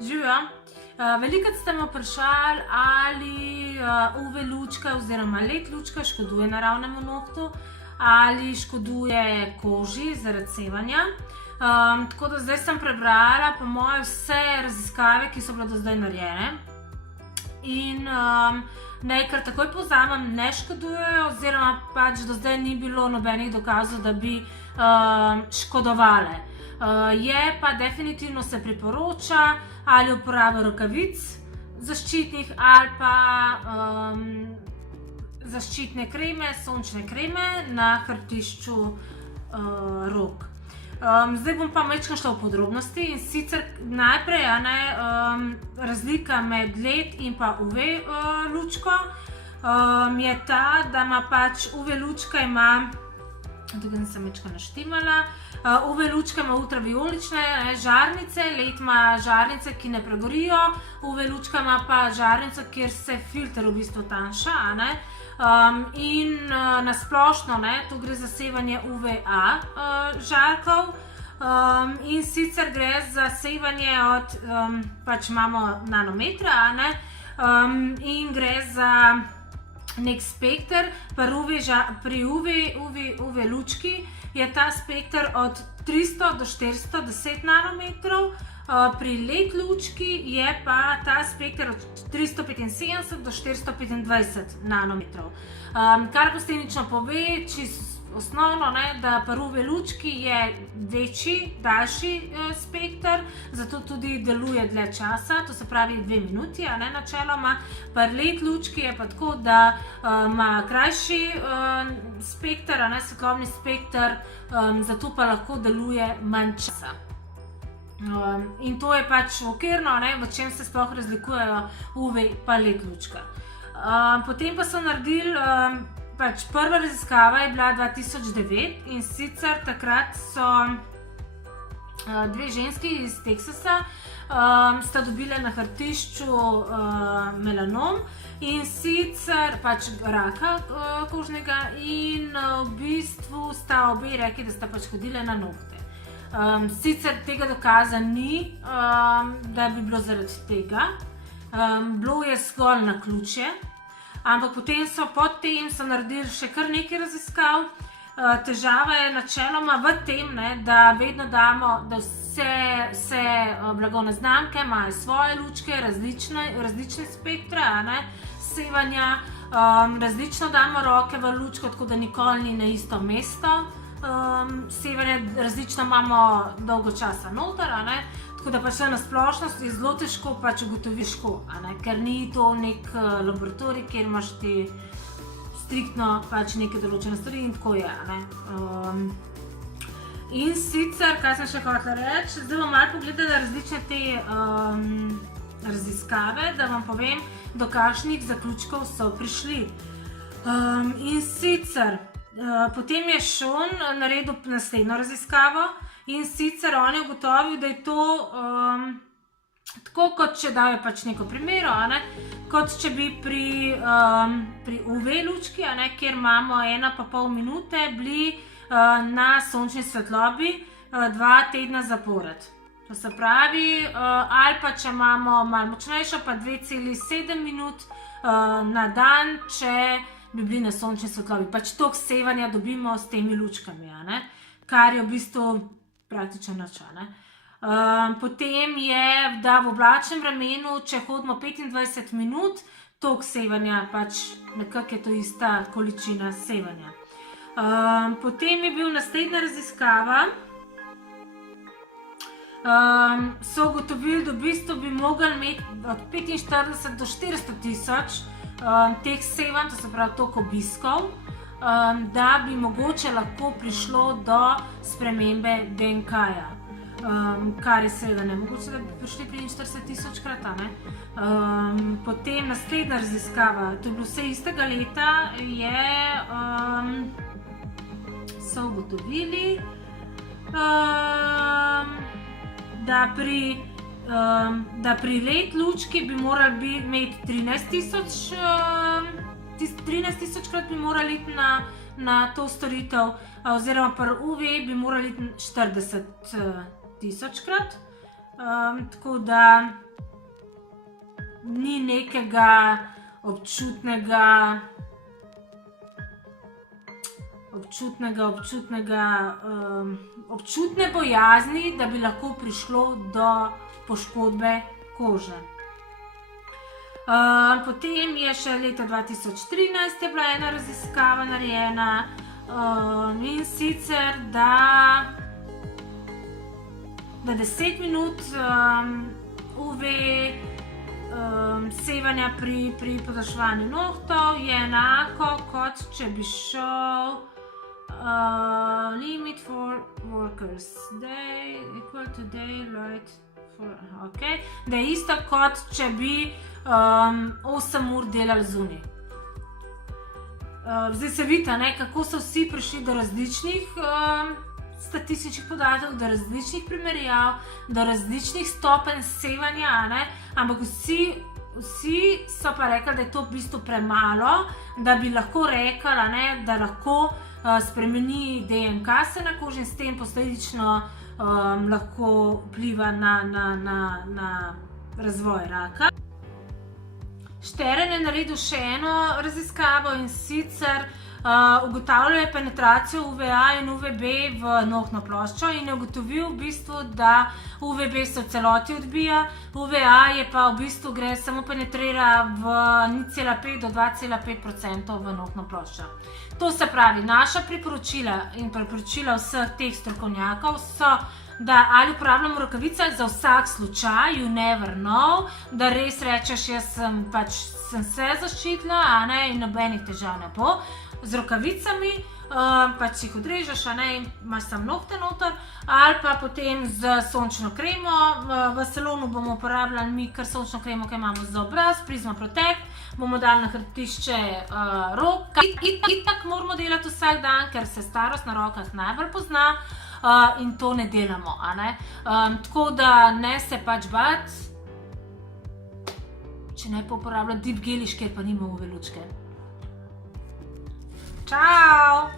Živijo. Velikokrat ste me vprašali, ali UV lučka oziroma LED lučka škoduje naravnemu nohtu ali škoduje koži zaradi sevanja. Tako da zdaj sem prebrala po moje vse raziskave, ki so bile do zdaj narejene. In naj kar takoj povzamem, ne škodujejo oziroma pač do zdaj ni bilo nobenih dokazov, da bi škodovale. Je pa definitivno se priporoča ali uporaba rokavic zaščitnih ali pa zaščitne kreme, sončne kreme na hrbtišču rok. Zdaj bom pa malo šla v podrobnosti in sicer najprej razlika med LED in pa UV lučko je ta, da ima pač UV lučka ima, tukaj sem malo naštimala, UV lučka ima ultraviolične žarnice, LED ima žarnice, ki ne pregorijo, UV lučka ima pa žarnico, kjer se filter v bistvu tanjša, in na splošno, tu gre za sevanje UVA žarkov, in sicer gre za sevanje od, pač imamo nanometra, in gre za nek spekter. Pri UV lučki je ta spekter od 300 do 410 nanometrov, pri LED lučki je pa ta spekter od 375 do 425 nanometrov. Kar posledično pove, čisto osnovno, da pri UV lučki je večji, daljši spekter, zato tudi deluje dlje časa, to se pravi 2 minuti, načeloma. Pri LED lučki je pa tako, da ima krajši spekter, svetlobni spekter, zato pa lahko deluje manj časa. In to je pač okvirno, v čem se sploh razlikujejo UV pa LED lučka. Potem pa so naredili, pač prva raziskava je bila 2009 in sicer takrat so dve ženski iz Teksasa sta dobile na hrbtišču melanom in sicer pač raka kožnega in v bistvu sta obe rekli, da sta pač hodile na nohte. Sicer tega dokaza ni, da bi bilo zaradi tega, bilo je zgolj naključje, ampak potem so naredili še kar nekaj raziskav. Težava je načeloma v tem, da vedno damo, da vse blagovne znamke imajo svoje lučke, različne spektre sevanja, različno damo roke v lučko, tako da nikoli ni na isto mesto. Sevanje različno imamo dolgo časa noter, tako da pač na splošnost je zelo težko pač ugotoviš, ker ni to nek laboratorij, kjer imaš ti striktno pač neke določene stvari in tako je. In sicer, kaj sem še hotela reči, zdaj bom malo pogledala različne te raziskave, da vam povem, do kakšnih zaključkov so prišli. In sicer, potem je Sean naredil naslednjo raziskavo in sicer on je ugotovil, da je to tako, kot če dajo pač neko primero, kot če bi pri UV lučki, kjer imamo 1,5 minute, bili na sončni svetlobi 2 tedna zapored. To se pravi, ali pa če imamo malo močnejšo, pa 2,7 minut na dan, če bi bili na sončni svetlobi. Pač toliko sevanja dobimo s temi lučkami, kar je v bistvu praktično nič. Potem je, da v oblačnem vremenu, če hodimo 25 minut, toliko sevanja, pač nekako je to ista količina sevanja. Potem je bil naslednja raziskava, so ugotovili, da v bistvu bi mogli imeti od 45 do 400 tisoč teh sevanj, to se pravi toliko obiskov, da bi mogoče lahko prišlo do spremembe DNK-ja. Kar je seveda nemogoče, da bi prišli 43 tisočkrat. Potem naslednja raziskava, to je bilo vse istega leta, so ugotovili, da pri LED lučki bi morali imeti 13 tisočkrat bi morali iti na to storitev, oziroma pri UV bi morali iti 40 tisočkrat. tako da ni nekega občutne bojazni, da bi lahko prišlo do poškodbe kože. Potem je še leta 2013 je bila ena raziskava narejena, in sicer, da 10 minut UV sevanja pri podaljševanju nohtov je enako, kot če bi šel limit for workers, day equal to daylight for, ok, da je isto, kot če bi 8 ur delali zunaj. Zdaj se vidi, kako so vsi prišli do različnih statističnih podatkov, do različnih primerjav, do različnih stopenj sevanja, ampak vsi so pa rekli, da je to v bistvu premalo, da bi lahko rekli, da lahko spremeni DNK se na koži in s tem posledično lahko vpliva na razvoj raka. Štern je naredil še eno raziskavo, in sicer ugotavljajo penetracijo UVA in UVB v nohtno ploščo in je ugotovil v bistvu, da UVB se v celoti odbija, UVA je pa v bistvu samo penetrira v 0,5 do 2,5% v nohtno ploščo. To se pravi, naša priporočila in priporočila vseh teh strokovnjakov so, da ali uporabljamo rokavice za vsak slučaj, you never know, da res rečeš, jaz sem se zaščitila, in nobenih težav ne bo. Z rokavicami pač jih odrežeš, imaš samo nohte noter, ali pa potem z sončno kremo. V salonu bomo uporabljali mi kar sončno kremo, ki imamo za obraz, Prisma Protect, bomo dali na hrbtišče rok. Itak moramo delati vsak dan, ker se starost na rokah najbolj pozna, in to ne delamo, tako da ne se pač bati, če ne pa uporabljati dip geliš, kjer pa nima UV lučke. Čau!